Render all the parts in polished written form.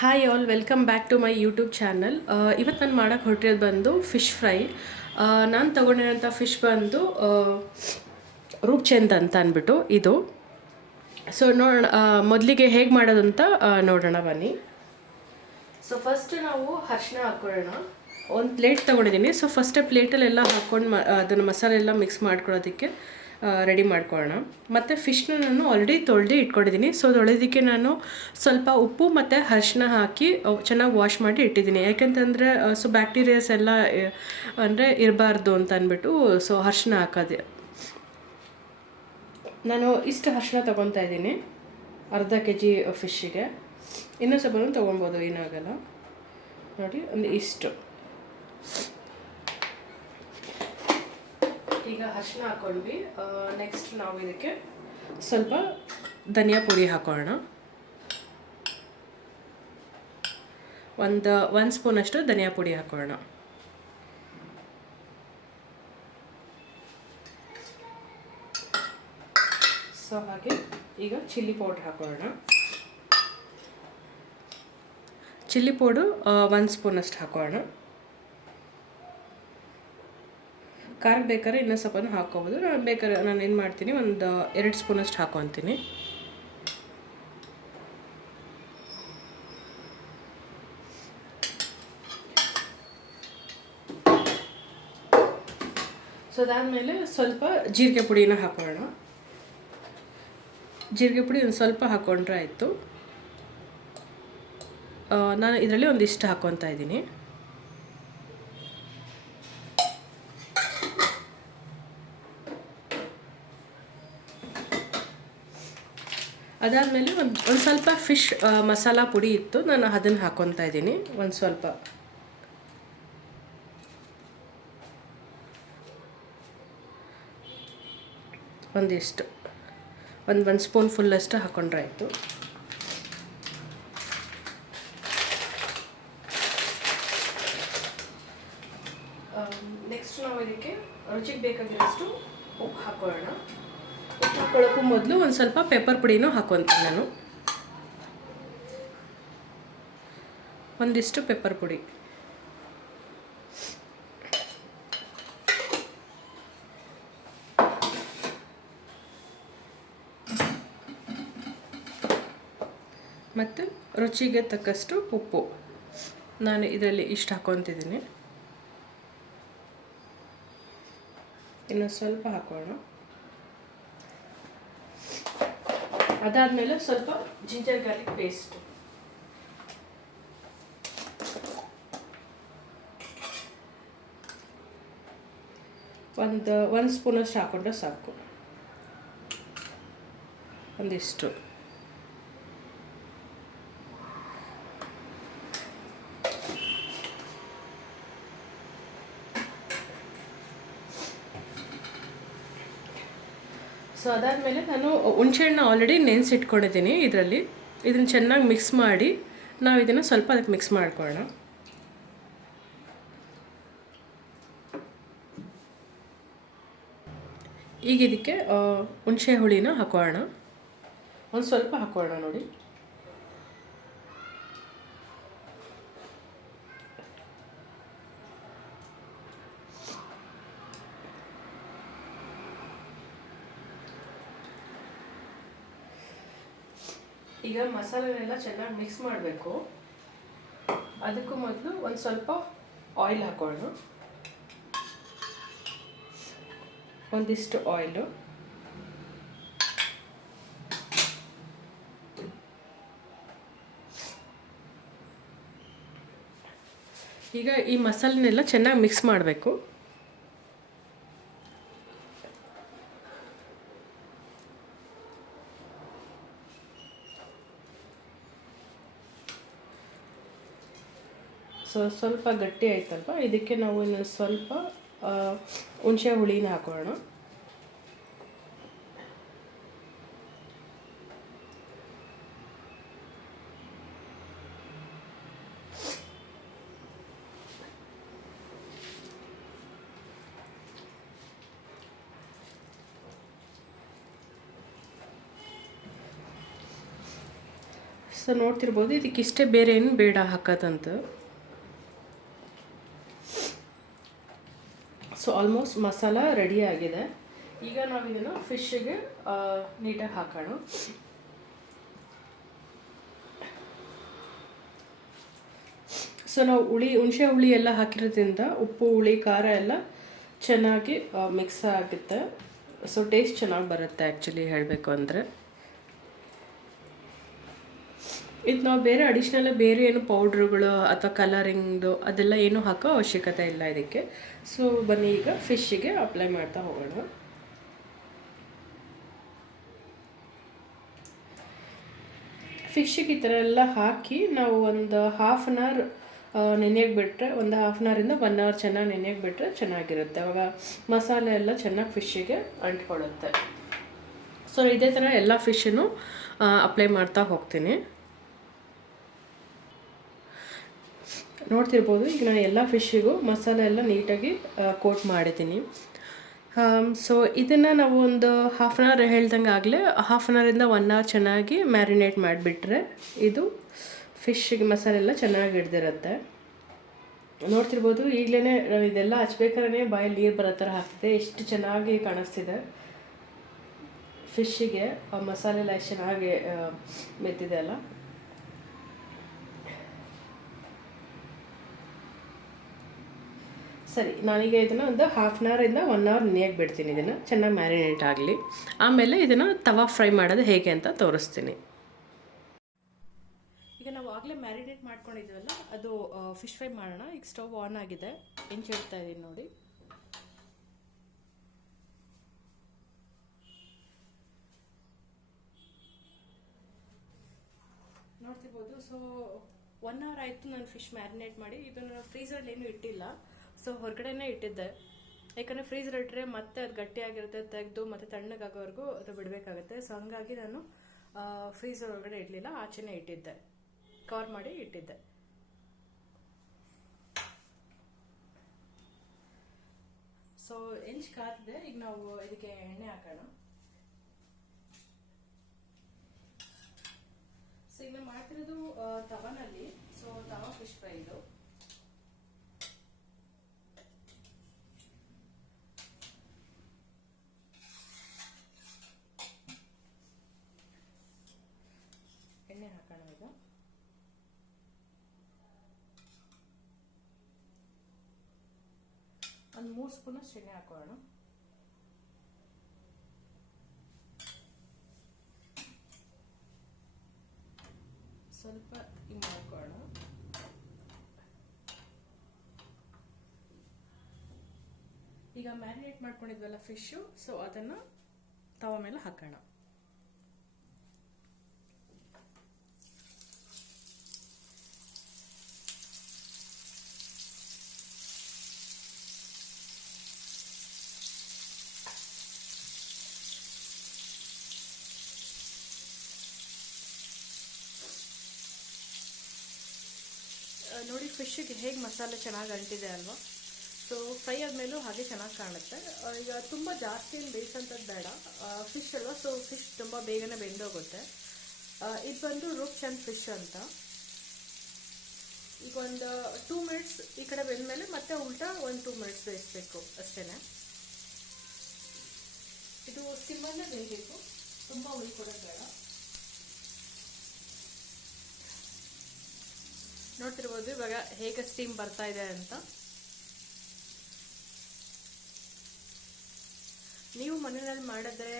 Hi all welcome back to my YouTube channel. ಇವತ್ತು ನಾನು ಮಾಡೋಕ್ಕೆ ಹೊರಟಿರೋದು ಬಂದು ಫಿಶ್ ಫ್ರೈ. ನಾನು ತೊಗೊಂಡಿರೋಂಥ ಫಿಶ್ ಬಂದು ರೂಪ್ಚಂದ್ ಅಂತ ಅಂದ್ಬಿಟ್ಟು ಇದು. ಸೊ ನೋಡೋಣ ಮೊದಲಿಗೆ ಹೇಗೆ ಮಾಡೋದು ಅಂತ ನೋಡೋಣ ಬನ್ನಿ. ಸೊ ಫಸ್ಟ್ ನಾವು ಅರಿಶಿನ ಹಾಕ್ಕೊಳ್ಳೋಣ. ಒಂದು ಪ್ಲೇಟ್ ತೊಗೊಂಡಿದ್ದೀನಿ. ಸೊ ಫಸ್ಟೇ ಪ್ಲೇಟಲ್ಲೆಲ್ಲ ಹಾಕ್ಕೊಂಡು ಅದನ್ನು ಮಸಾಲೆ ಎಲ್ಲ ಮಿಕ್ಸ್ ಮಾಡ್ಕೊಳ್ಳೋದಕ್ಕೆ ರೆಡಿ ಮಾಡ್ಕೊಳ್ಳೋಣ. ಮತ್ತು ಫಿಶ್ನ ನಾನು ಆಲ್ರೆಡಿ ತೊಳೆದು ಇಟ್ಕೊಂಡಿದ್ದೀನಿ. ಸೊ ತೊಳೆದಕ್ಕೆ ನಾನು ಸ್ವಲ್ಪ ಉಪ್ಪು ಮತ್ತು ಅರಿಶಿನ ಹಾಕಿ ಚೆನ್ನಾಗಿ ವಾಶ್ ಮಾಡಿ ಇಟ್ಟಿದ್ದೀನಿ. ಯಾಕೆಂತಂದರೆ ಸೊ ಬ್ಯಾಕ್ಟೀರಿಯಾಸ್ ಎಲ್ಲ ಅಂದರೆ ಇರಬಾರ್ದು ಅಂತ ಅಂದ್ಬಿಟ್ಟು ಸೊ ಅರಿಶಿನ ಹಾಕೋದು. ನಾನು ಇಷ್ಟು ಅರಿಶಿನ ತೊಗೊತಾ ಇದ್ದೀನಿ ಅರ್ಧ kg ಫಿಶ್ಶಿಗೆ. ಇನ್ನೂ ಸ್ವಲ್ಪ ತೊಗೊಬೋದು, ಏನಾಗಲ್ಲ. ನೋಡಿ ಒಂದು ಇಷ್ಟು. ಈಗ ಅರಿಶಿನ ಹಾಕ್ಕೊಂಡ್ವಿ. ನೆಕ್ಸ್ಟ್ ನಾವು ಇದಕ್ಕೆ ಸ್ವಲ್ಪ ಧನಿಯಾ ಪುಡಿ ಹಾಕೋಣ. ಒಂದು ಸ್ಪೂನಷ್ಟು ಧನಿಯಾ ಪುಡಿ ಹಾಕೋಣ. ಸೊ ಹಾಗೆ ಈಗ ಚಿಲ್ಲಿ ಪೌಡ್ರ್ ಹಾಕೋಣ. ಚಿಲ್ಲಿ ಪೌಡ್ರು 1 ಸ್ಪೂನಷ್ಟು ಹಾಕೋಣ. ಖಾರಕ್ಕೆ ಬೇಕಾದ್ರೆ ಇನ್ನೂ ಸ್ವಲ್ಪ ಹಾಕ್ಕೋಬೋದು. ನಾನು ಏನು ಮಾಡ್ತೀನಿ, ಒಂದು 2 ಸ್ಪೂನಷ್ಟು ಹಾಕ್ಕೊತೀನಿ. ಸೊ ಅದಾದಮೇಲೆ ಸ್ವಲ್ಪ ಜೀರಿಗೆ ಪುಡಿನ ಹಾಕೋಣ. ಜೀರಿಗೆ ಪುಡಿ ಒಂದು ಸ್ವಲ್ಪ ಹಾಕ್ಕೊಂಡ್ರೆ ಆಯಿತು. ನಾನು ಇದರಲ್ಲಿ ಒಂದಿಷ್ಟು ಹಾಕ್ಕೊತಾ ಇದ್ದೀನಿ. ಅದಾದಮೇಲೆ ಒಂದು ಸ್ವಲ್ಪ ಫಿಶ್ ಮಸಾಲ ಪುಡಿ ಇತ್ತು, ನಾನು ಅದನ್ನು ಹಾಕ್ಕೊತಾ ಇದ್ದೀನಿ. ಒಂದು ಸ್ವಲ್ಪ ಒಂದಿಷ್ಟು ಒಂದು ಸ್ಪೂನ್ ಫುಲ್ಲಷ್ಟು ಹಾಕ್ಕೊಂಡ್ರೆ ಆಯಿತು. ನೆಕ್ಸ್ಟ್ ನಾವು ಇದಕ್ಕೆ ರುಚಿಗೆ ಬೇಕಾಗಿರೋಷ್ಟು ಉಪ್ಪು ಹಾಕೊಳ್ಳೋಣ. ಉಪ್ಪು ಹಾಕೊಳ್ಳೋಕ್ಕೂ ಮೊದಲು ಒಂದು ಸ್ವಲ್ಪ ಪೆಪ್ಪರ್ ಪುಡಿನೂ ಹಾಕ್ಕೊತೀನಿ ನಾನು. ಒಂದಿಷ್ಟು ಪೆಪ್ಪರ್ ಪುಡಿ. ಮತ್ತು ರುಚಿಗೆ ತಕ್ಕಷ್ಟು ಉಪ್ಪು. ನಾನು ಇದರಲ್ಲಿ ಇಷ್ಟು ಹಾಕ್ಕೊತಿದ್ದೀನಿ. ಇನ್ನು ಸ್ವಲ್ಪ ಹಾಕೋಣ. ಅದಾದಮೇಲೆ ಸ್ವಲ್ಪ ಜಿಂಜರ್ ಗಾರ್ಲಿಕ್ ಪೇಸ್ಟ್. ಒಂದು ಸ್ಪೂನಷ್ಟು ಹಾಕೊಂಡ್ರೆ ಸಾಕು. ಒಂದಿಷ್ಟು. ಸೊ ಅದಾದಮೇಲೆ ನಾನು ಹುಣಸೆಹಣ್ಣು ಆಲ್ರೆಡಿ ನೆನೆಸಿಟ್ಕೊಂಡಿದ್ದೀನಿ. ಇದನ್ನು ಚೆನ್ನಾಗಿ ಮಿಕ್ಸ್ ಮಾಡಿ ನಾವು ಇದನ್ನು ಸ್ವಲ್ಪ ಅದಕ್ಕೆ ಮಿಕ್ಸ್ ಮಾಡ್ಕೊಳ್ಳೋಣ. ಈಗ ಇದಕ್ಕೆ ಹುಣಸೆ ಹುಳಿನ ಹಾಕೋಣ. ಒಂದು ಸ್ವಲ್ಪ ಹಾಕೋಣ ನೋಡಿ. ಈಗ ಮಸಾಲೆನೆಲ್ಲ ಚೆನ್ನಾಗಿ ಮಿಕ್ಸ್ ಮಾಡಬೇಕು. ಅದಕ್ಕೂ ಮೊದಲು ಒಂದು ಸ್ವಲ್ಪ ಆಯಿಲ್ ಹಾಕೋಣ. ಒಂದಿಷ್ಟು ಆಯಿಲು. ಈಗ ಈ ಮಸಾಲೆನೆಲ್ಲ ಚೆನ್ನಾಗಿ ಮಿಕ್ಸ್ ಮಾಡಬೇಕು. ಸೊ ಸ್ವಲ್ಪ ಗಟ್ಟಿ ಆಯ್ತಲ್ವ, ಇದಕ್ಕೆ ನಾವು ಇನ್ನೊಂದು ಸ್ವಲ್ಪ ಹುಣಸೆ ಹುಳಿನ ಹಾಕೋಣ. ಸೊ ನೋಡ್ತಿರ್ಬೋದು, ಇದಕ್ಕಿಷ್ಟೇ, ಬೇರೆ ಏನು ಬೇಡ ಹಾಕೋದಂತ. ಸೊ ಆಲ್ಮೋಸ್ಟ್ ಮಸಾಲ ರೆಡಿ ಆಗಿದೆ. ಈಗ ನಾವು ಇದನ್ನು ಫಿಶ್ಶಿಗೆ ನೀಟಾಗಿ ಹಾಕೋಣ. ಸೊ ನಾವು ಹುಣಸೆ ಹುಳಿ ಎಲ್ಲ ಹಾಕಿರೋದ್ರಿಂದ ಉಪ್ಪು, ಹುಳಿ, ಖಾರ ಎಲ್ಲ ಚೆನ್ನಾಗಿ ಮಿಕ್ಸ್ ಆಗುತ್ತೆ. ಸೊ ಟೇಸ್ಟ್ ಚೆನ್ನಾಗಿ ಬರುತ್ತೆ ಆ್ಯಕ್ಚುಲಿ ಹೇಳಬೇಕು ಅಂದರೆ. ಇದು ನಾವು ಬೇರೆ ಅಡಿಷ್ನಲ್ ಬೇರೆ ಏನು ಪೌಡ್ರುಗಳು ಅಥವಾ ಕಲರಿಂಗ್ದು ಅದೆಲ್ಲ ಏನೂ ಹಾಕೋ ಅವಶ್ಯಕತೆ ಇಲ್ಲ ಇದಕ್ಕೆ. ಸೊ ಬನ್ನಿ ಈಗ ಫಿಶ್ಶಿಗೆ ಅಪ್ಲೈ ಮಾಡ್ತಾ ಹೋಗೋಣ. ಫಿಶ್ಶಿಗೆ ಈ ಥರ ಎಲ್ಲ ಹಾಕಿ ನಾವು ಒಂದು ಹಾಫ್ ಆನ್ ಅವರ್ ನೆನೆಯೋಕೆ ಬಿಟ್ಟರೆ, ಒಂದು ಹಾಫ್ ಆನ್ ಅವರಿಂದ 1 ಅವರ್ ಚೆನ್ನಾಗಿ ನೆನೆಯೋಕೆ ಬಿಟ್ಟರೆ ಚೆನ್ನಾಗಿರುತ್ತೆ. ಅವಾಗ ಮಸಾಲೆ ಎಲ್ಲ ಚೆನ್ನಾಗಿ ಫಿಶ್ಶಿಗೆ ಅಂಟ್ಕೊಳ್ಳುತ್ತೆ. ಸೊ ಇದೇ ಥರ ಎಲ್ಲ ಫಿಶನ್ನು ಅಪ್ಲೈ ಮಾಡ್ತಾ ಹೋಗ್ತೀನಿ. ನೋಡ್ತಿರ್ಬೋದು, ಈಗ ನಾನು ಎಲ್ಲ ಫಿಶ್ಶಿಗೂ ಮಸಾಲೆ ಎಲ್ಲ ನೀಟಾಗಿ ಕೋಟ್ ಮಾಡಿದ್ದೀನಿ. ಸೊ ಇದನ್ನು ನಾವು ಒಂದು ಹಾಫ್ ಆನ್ ಅವರ್ ಹೇಳ್ದಂಗೆ ಆಗಲೇ ಹಾಫ್ ಆನ್ ಅವರಿಂದ 1 ಅವರ್ ಚೆನ್ನಾಗಿ ಮ್ಯಾರಿನೇಟ್ ಮಾಡಿಬಿಟ್ರೆ ಇದು ಫಿಶ್ಶಿಗೆ ಮಸಾಲೆ ಎಲ್ಲ ಚೆನ್ನಾಗಿ ಹಿಡ್ದಿರುತ್ತೆ. ನೋಡ್ತಿರ್ಬೋದು, ಈಗಲೇ ನಾವು ಇದೆಲ್ಲ ಹಚ್ಬೇಕಾದ್ರೆ ಬಾಯಲ್ಲಿ ನೀರು ಬರೋ ಥರ ಆಗ್ತಿದೆ. ಎಷ್ಟು ಚೆನ್ನಾಗಿ ಕಾಣಿಸ್ತಿದೆ ಫಿಶ್ಶಿಗೆ ಮಸಾಲೆ ಎಲ್ಲ ಎಷ್ಟು ಚೆನ್ನಾಗಿ ಮೆತ್ತಿದೆ ಅಲ್ಲ. ಸರಿ, ನಾನೀಗ ಇದನ್ನು ಒಂದು ಹಾಫ್ ಆನ್ ಅವರಿಂದ 1 ಅವರ್ ನೆನೆಯೋಕೆ ಬಿಡ್ತೀನಿ. ಇದನ್ನು ಚೆನ್ನಾಗಿ ಮ್ಯಾರಿನೇಟ್ ಆಗಲಿ. ಆಮೇಲೆ ಇದನ್ನು ತವಾ ಫ್ರೈ ಮಾಡೋದು ಹೇಗೆ ಅಂತ ತೋರಿಸ್ತೀನಿ. ಈಗ ನಾವು ಆಗಲೇ ಮ್ಯಾರಿನೇಟ್ ಮಾಡ್ಕೊಂಡಿದ್ವಲ್ಲ, ಅದು ಫಿಶ್ ಫ್ರೈ ಮಾಡೋಣ. ಈಗ ಸ್ಟವ್ ಆನ್ ಆಗಿದೆ, ಹೆಂಚಿಡ್ತಾ ಇದ್ದೀನಿ ನೋಡಿ. ನೋಡ್ತಿರ್ಬೋದು. ಸೊ 1 ಅವರ್ ಆಯಿತು ನಾನು ಫಿಶ್ ಮ್ಯಾರಿನೇಟ್ ಮಾಡಿ. ಇದನ್ನು ಫ್ರೀಸರಲ್ಲಿ ಏನೂ ಇಟ್ಟಿಲ್ಲ, ಸೊ ಹೊರಗಡೆನೇ ಇಟ್ಟಿದ್ದೆ. ಯಾಕಂದರೆ ಫ್ರೀಸರ್ ಇಟ್ಟರೆ ಮತ್ತೆ ಅದು ಗಟ್ಟಿಯಾಗಿರುತ್ತೆ, ತೆಗೆದು ಮತ್ತೆ ತಣ್ಣಗಾಗೋವರೆಗೂ ಅದು ಬಿಡಬೇಕಾಗುತ್ತೆ. ಸೊ ಹಂಗಾಗಿ ನಾನು ಫ್ರೀಸರ್ ಒಳಗಡೆ ಇಡಲಿಲ್ಲ, ಆಚೆನೇ ಇಟ್ಟಿದ್ದೆ, ಕವರ್ ಮಾಡಿ ಇಟ್ಟಿದ್ದೆ. ಸೊ ಹೆಂಚು ಕಾದಿದೆ. ಈಗ ನಾವು ಇದಕ್ಕೆ ಎಣ್ಣೆ ಹಾಕೋಣ. ಸೊ ಈಗ ಮಾಡ್ತಿರೋದು ತವಾನಲ್ಲಿ. ಸೊ ತವಾ ಫಿಶ್ ಫ್ರೈ ಇದು. ಎಣ್ಣೆ ಹಾಕೋಣ. ಈಗ ಒಂದು 3 ಸ್ಪೂನಷ್ಟು ಎಣ್ಣೆ ಹಾಕೋಣ. ಸ್ವಲ್ಪ ಹಿಂಗೆ ಮಾಡ್ಕೊಳ್ಳೋಣ. ಈಗ ಮ್ಯಾರಿನೇಟ್ ಮಾಡ್ಕೊಂಡಿದ್ವಲ್ಲ ಫಿಶ್ಶು, ಸೊ ಅದನ್ನು ತವ ಮೇಲೆ ಹಾಕೋಣ. ನೋಡಿ ಫಿಶ್ಶಿಗೆ ಹೇಗೆ ಮಸಾಲೆ ಚೆನ್ನಾಗಿ ಅಂಟಿದೆ ಅಲ್ವಾ. ಸೊ ಫ್ರೈ ಆದಮೇಲೂ ಹಾಗೆ ಚೆನ್ನಾಗಿ ಕಾಣುತ್ತೆ. ಈಗ ತುಂಬ ಜಾಸ್ತಿ ಏನು ಬೇಯಿಸೋಂಥದ್ದು ಬೇಡ, ಫಿಶ್ ಅಲ್ವಾ. ಸೊ ಫಿಶ್ ತುಂಬ ಬೇಗನೆ ಬೆಂದೋಗುತ್ತೆ. ಇದು ಬಂದು ರೂಪ್ಚಂದ್ ಫಿಶ್ ಅಂತ. ಈಗ ಒಂದು 2 ಮಿನಿಟ್ಸ್ ಈ ಕಡೆ ಬೆಂದಮೇಲೆ ಮತ್ತೆ ಉಲ್ಟಾ ಒಂದು 2 ಮಿನಿಟ್ಸ್ ಬೇಯಿಸ್ಬೇಕು ಅಷ್ಟೇ. ಇದು ಸಿಮ್ಮಲ್ಲೇ ಬೇಯಬೇಕು, ತುಂಬ ಉಳಿ ಕೊಡೋದು ಬೇಡ. ನೋಡ್ತಿರ್ಬೋದು ಇವಾಗ ಹೇಗೆ ಸ್ಟೀಮ್ ಬರ್ತಾ ಇದೆ ಅಂತ. ನೀವು ಮನೆಯಲ್ಲಿ ಮಾಡಿದ್ರೆ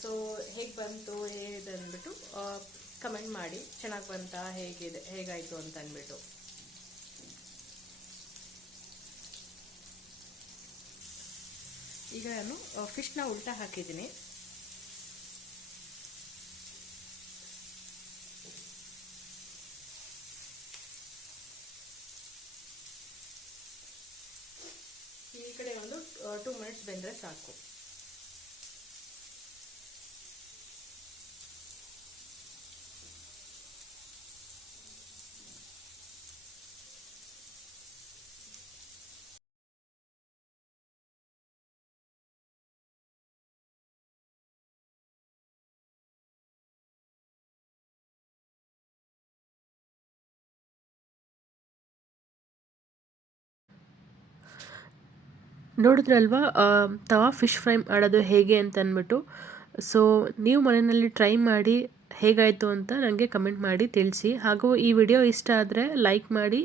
ಸೊ ಹೇಗೆ ಬಂತು ಹೇಗಿದೆ ಅಂದ್ಬಿಟ್ಟು ಕಮೆಂಟ್ ಮಾಡಿ, ಚೆನ್ನಾಗಿ ಬಂತಾ, ಹೇಗಾಯಿತು ಅಂತ ಅಂದ್ಬಿಟ್ಟು. ಈಗ ನಾನು ಫಿಶ್ನ ಉಲ್ಟಾ ಹಾಕಿದ್ದೀನಿ. ಈ ಕಡೆ ಒಂದು 2 ಮಿನಿಟ್ಸ್ ಬೆಂದರೆ ಸಾಕು. ನೋಡಿದ್ರಲ್ವಾ ತವಾ ಫಿಶ್ ಫ್ರೈ ಮಾಡೋದು ಹೇಗೆ ಅಂತ ಅಂದ್ಬಿಟ್ಟು. ಸೊ ನೀವು ಮನೆಯಲ್ಲಿ ಟ್ರೈ ಮಾಡಿ ಹೇಗಾಯಿತು ಅಂತ ನನಗೆ ಕಮೆಂಟ್ ಮಾಡಿ ತಿಳಿಸಿ. ಹಾಗೂ ಈ ವಿಡಿಯೋ ಇಷ್ಟ ಆದರೆ ಲೈಕ್ ಮಾಡಿ.